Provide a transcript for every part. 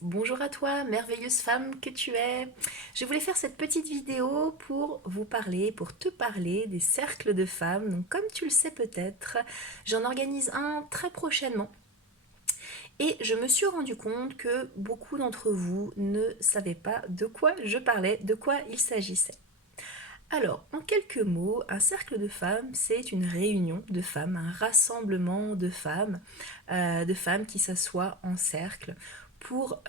Bonjour à toi, merveilleuse femme que tu es. Je voulais faire cette petite vidéo pour vous parler, pour te parler des cercles de femmes. Donc comme tu le sais peut-être, j'en organise un très prochainement. Et je me suis rendu compte que beaucoup d'entre vous ne savaient pas de quoi je parlais, de quoi il s'agissait. Alors, en quelques mots, un cercle de femmes, c'est une réunion de femmes, un rassemblement de femmes qui s'assoient en cercle pour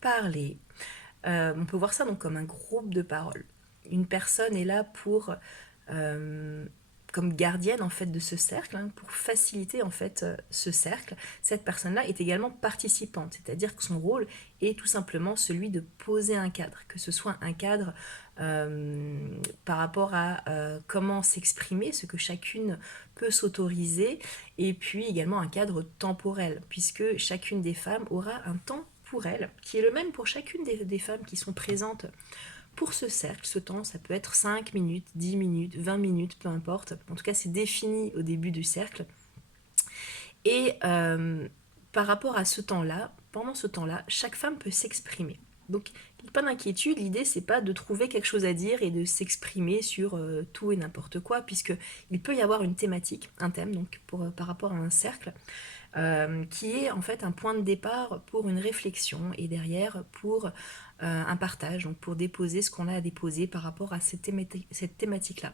parler. On peut voir ça donc comme un groupe de parole. Une personne est là pour euh, comme gardienne en fait de ce cercle, hein, pour faciliter en fait ce cercle. Cette personne-là est également participante, c'est-à-dire que son rôle est tout simplement celui de poser un cadre, que ce soit un cadre par rapport à comment s'exprimer, ce que chacune peut s'autoriser, et puis également un cadre temporel, puisque chacune des femmes aura un temps pour elle, qui est le même pour chacune des femmes qui sont présentes pour ce cercle. Ce temps, ça peut être 5 minutes, 10 minutes, 20 minutes, peu importe. En tout cas, c'est défini au début du cercle. Et par rapport à ce temps-là, pendant ce temps-là, chaque femme peut s'exprimer. Donc, pas d'inquiétude, l'idée c'est pas de trouver quelque chose à dire et de s'exprimer sur tout et n'importe quoi, puisque il peut y avoir une thématique, un thème, donc par rapport à un cercle, qui est en fait un point de départ pour une réflexion et derrière pour un partage, donc pour déposer ce qu'on a à déposer par rapport à cette thématique-là.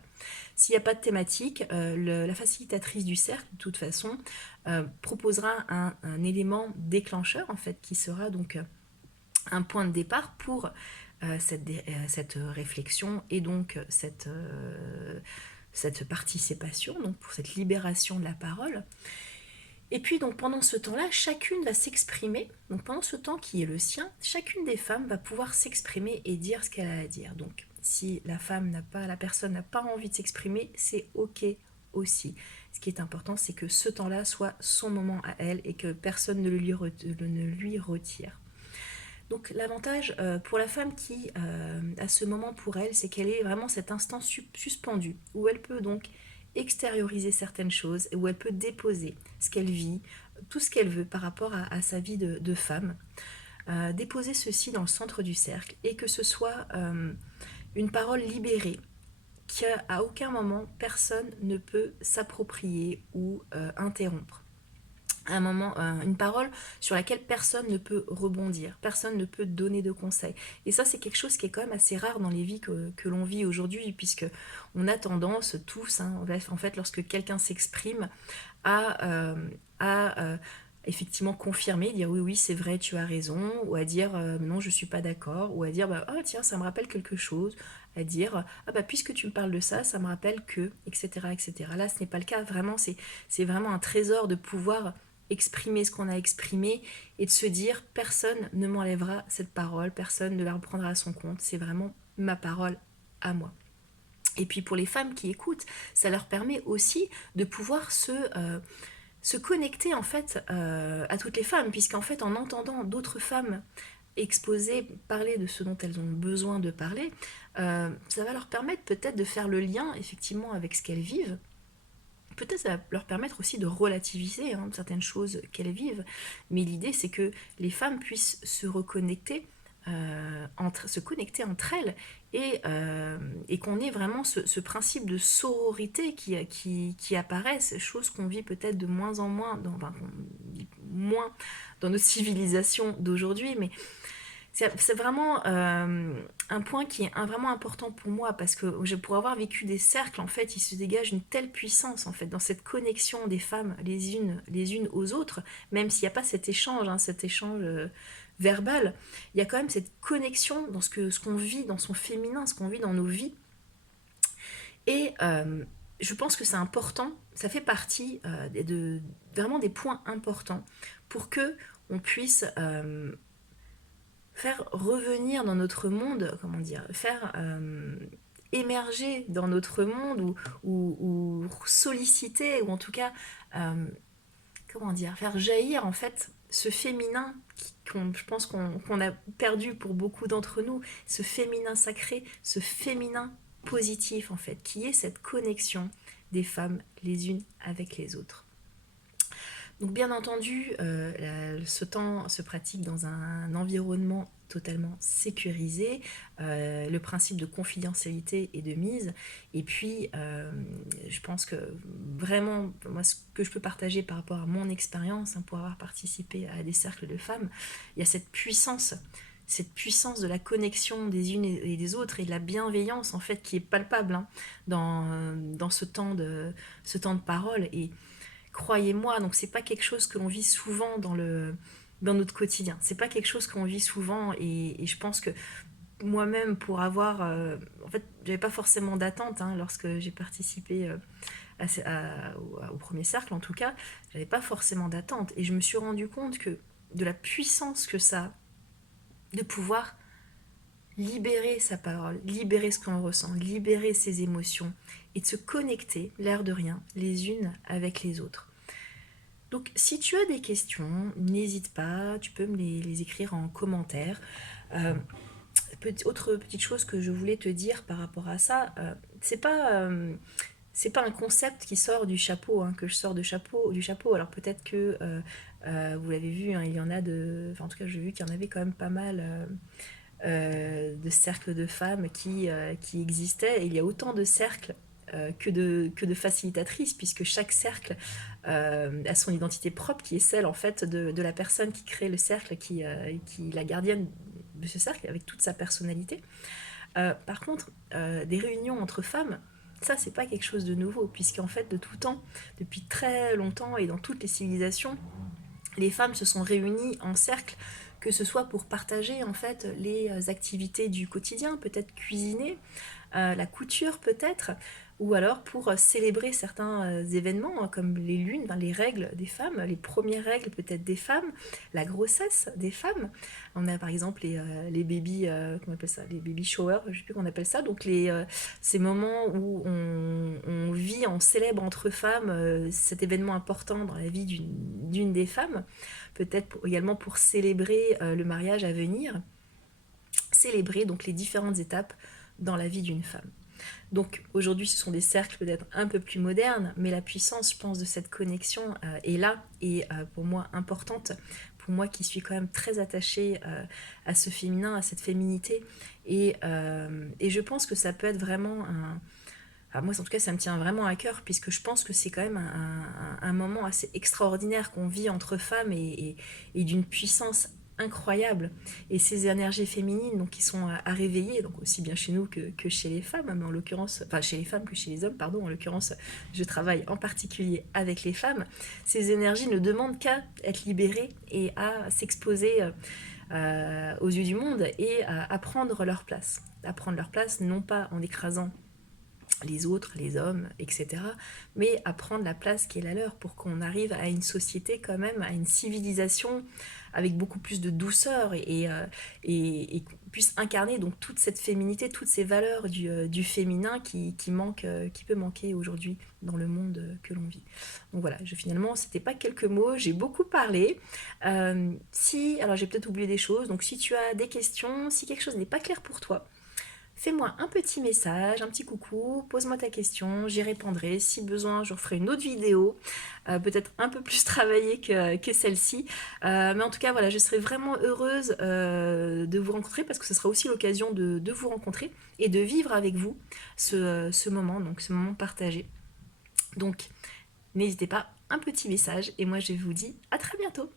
S'il n'y a pas de thématique, la facilitatrice du cercle, de toute façon, proposera un élément déclencheur, en fait, qui sera donc un point de départ pour cette réflexion et donc cette participation, donc pour cette libération de la parole. Et puis donc pendant ce temps-là, chacune va s'exprimer. Donc pendant ce temps qui est le sien, chacune des femmes va pouvoir s'exprimer et dire ce qu'elle a à dire. Donc si la personne n'a pas envie de s'exprimer, c'est ok aussi. Ce qui est important, c'est que ce temps-là soit son moment à elle et que personne ne lui retire. Donc l'avantage pour la femme qui a ce moment pour elle, c'est qu'elle est vraiment cet instant suspendu, où elle peut donc extérioriser certaines choses, où elle peut déposer ce qu'elle vit, tout ce qu'elle veut par rapport à sa vie de femme. Déposer ceci dans le centre du cercle et que ce soit une parole libérée, qu'à aucun moment personne ne peut s'approprier ou interrompre un moment, une parole sur laquelle personne ne peut rebondir, personne ne peut donner de conseils. Et ça, c'est quelque chose qui est quand même assez rare dans les vies que l'on vit aujourd'hui, puisque on a tendance tous, hein, en fait, lorsque quelqu'un s'exprime, à, effectivement confirmer, dire oui, oui, c'est vrai, tu as raison, ou à dire non, je suis pas d'accord, ou à dire bah, ah tiens, ça me rappelle quelque chose, à dire ah bah puisque tu me parles de ça, ça me rappelle que, etc., etc. Là, ce n'est pas le cas, vraiment, c'est vraiment un trésor de pouvoir exprimer ce qu'on a exprimé et de se dire personne ne m'enlèvera cette parole, personne ne la reprendra à son compte, c'est vraiment ma parole à moi. Et puis pour les femmes qui écoutent, ça leur permet aussi de pouvoir se connecter en fait à toutes les femmes, puisqu'en fait en entendant d'autres femmes exposer, parler de ce dont elles ont besoin de parler, ça va leur permettre peut-être de faire le lien effectivement avec ce qu'elles vivent. Peut-être ça va leur permettre aussi de relativiser hein, certaines choses qu'elles vivent, mais l'idée c'est que les femmes puissent se reconnecter, se connecter entre elles et qu'on ait vraiment ce principe de sororité qui apparaît, ces choses qu'on vit peut-être de moins en moins, moins dans nos civilisations d'aujourd'hui, mais c'est vraiment un point qui est vraiment important pour moi parce que pour avoir vécu des cercles, en fait, il se dégage une telle puissance en fait dans cette connexion des femmes les unes aux autres, même s'il n'y a pas cet échange verbal, il y a quand même cette connexion dans ce qu'on vit dans son féminin, ce qu'on vit dans nos vies. Et je pense que c'est important, ça fait partie vraiment des points importants pour que on puisse faire revenir dans notre monde, comment dire, faire émerger dans notre monde ou solliciter, ou en tout cas, comment dire, faire jaillir en fait ce féminin je pense qu'on a perdu pour beaucoup d'entre nous, ce féminin sacré, ce féminin positif en fait, qui est cette connexion des femmes les unes avec les autres. Donc bien entendu, ce temps se pratique dans un environnement totalement sécurisé, le principe de confidentialité est de mise, et puis je pense que vraiment, moi ce que je peux partager par rapport à mon expérience, hein, pour avoir participé à des cercles de femmes, il y a cette puissance de la connexion des unes et des autres et de la bienveillance en fait qui est palpable, hein, dans ce temps de parole. Et croyez-moi, donc c'est pas quelque chose que l'on vit souvent dans notre quotidien. C'est pas quelque chose qu'on vit souvent, et je pense que moi-même pour avoir, en fait, j'avais pas forcément d'attente, hein, lorsque j'ai participé au premier cercle en tout cas, j'avais pas forcément d'attente, et je me suis rendu compte que de la puissance que ça a de pouvoir libérer sa parole, libérer ce qu'on ressent, libérer ses émotions et de se connecter, l'air de rien, les unes avec les autres. Donc si tu as des questions, n'hésite pas, tu peux me les écrire en commentaire. Euh, Autre petite chose que je voulais te dire par rapport à ça, c'est pas un concept qui sort du chapeau, hein, que je sors du chapeau. Alors peut-être que vous l'avez vu, hein, il y en a enfin, en tout cas j'ai vu qu'il y en avait quand même pas mal de cercles de femmes qui existaient. Et il y a autant de cercles que de facilitatrices, puisque chaque cercle a son identité propre, qui est celle en fait de la personne qui crée le cercle, qui est la gardienne de ce cercle, avec toute sa personnalité. Par contre, des réunions entre femmes, ça c'est pas quelque chose de nouveau, puisqu'en fait de tout temps, depuis très longtemps et dans toutes les civilisations, les femmes se sont réunies en cercle, que ce soit pour partager en fait les activités du quotidien, peut-être cuisiner, la couture peut-être, ou alors pour célébrer certains événements, hein, comme les lunes, enfin, les règles des femmes, les premières règles peut-être des femmes, la grossesse des femmes. On a par exemple les baby, comment on appelle ça, les baby showers, je sais plus comment on appelle ça, donc ces moments où on vit, on célèbre entre femmes cet événement important dans la vie d'une des femmes, peut-être également pour célébrer le mariage à venir, célébrer donc les différentes étapes dans la vie d'une femme. Donc aujourd'hui, ce sont des cercles peut-être un peu plus modernes, mais la puissance, je pense, de cette connexion est là, et pour moi importante, pour moi qui suis quand même très attachée à ce féminin, à cette féminité, et je pense que ça peut être vraiment un... Enfin, moi, en tout cas, ça me tient vraiment à cœur, puisque je pense que c'est quand même un moment assez extraordinaire qu'on vit entre femmes, et d'une puissance incroyable. Et ces énergies féminines donc, qui sont à réveiller, donc aussi bien chez nous que chez les femmes, mais en l'occurrence, enfin chez les femmes que chez les hommes, pardon, en l'occurrence, je travaille en particulier avec les femmes. Ces énergies ne demandent qu'à être libérées et à s'exposer aux yeux du monde, et à prendre leur place. À prendre leur place, non pas en écrasant les autres, les hommes, etc., mais à prendre la place qui est la leur, pour qu'on arrive à une société quand même, à une civilisation avec beaucoup plus de douceur, et qu'on puisse incarner donc toute cette féminité, toutes ces valeurs du féminin qui peut manquer aujourd'hui dans le monde que l'on vit. Donc voilà, finalement, c'était pas quelques mots, j'ai beaucoup parlé. Alors j'ai peut-être oublié des choses, donc si tu as des questions, si quelque chose n'est pas clair pour toi, fais-moi un petit message, un petit coucou, pose-moi ta question, j'y répondrai. Si besoin, je referai une autre vidéo, peut-être un peu plus travaillée que celle-ci. Mais en tout cas, voilà, je serai vraiment heureuse de vous rencontrer, parce que ce sera aussi l'occasion de vous rencontrer et de vivre avec vous ce moment, donc ce moment partagé. Donc, n'hésitez pas, un petit message, et moi je vous dis à très bientôt.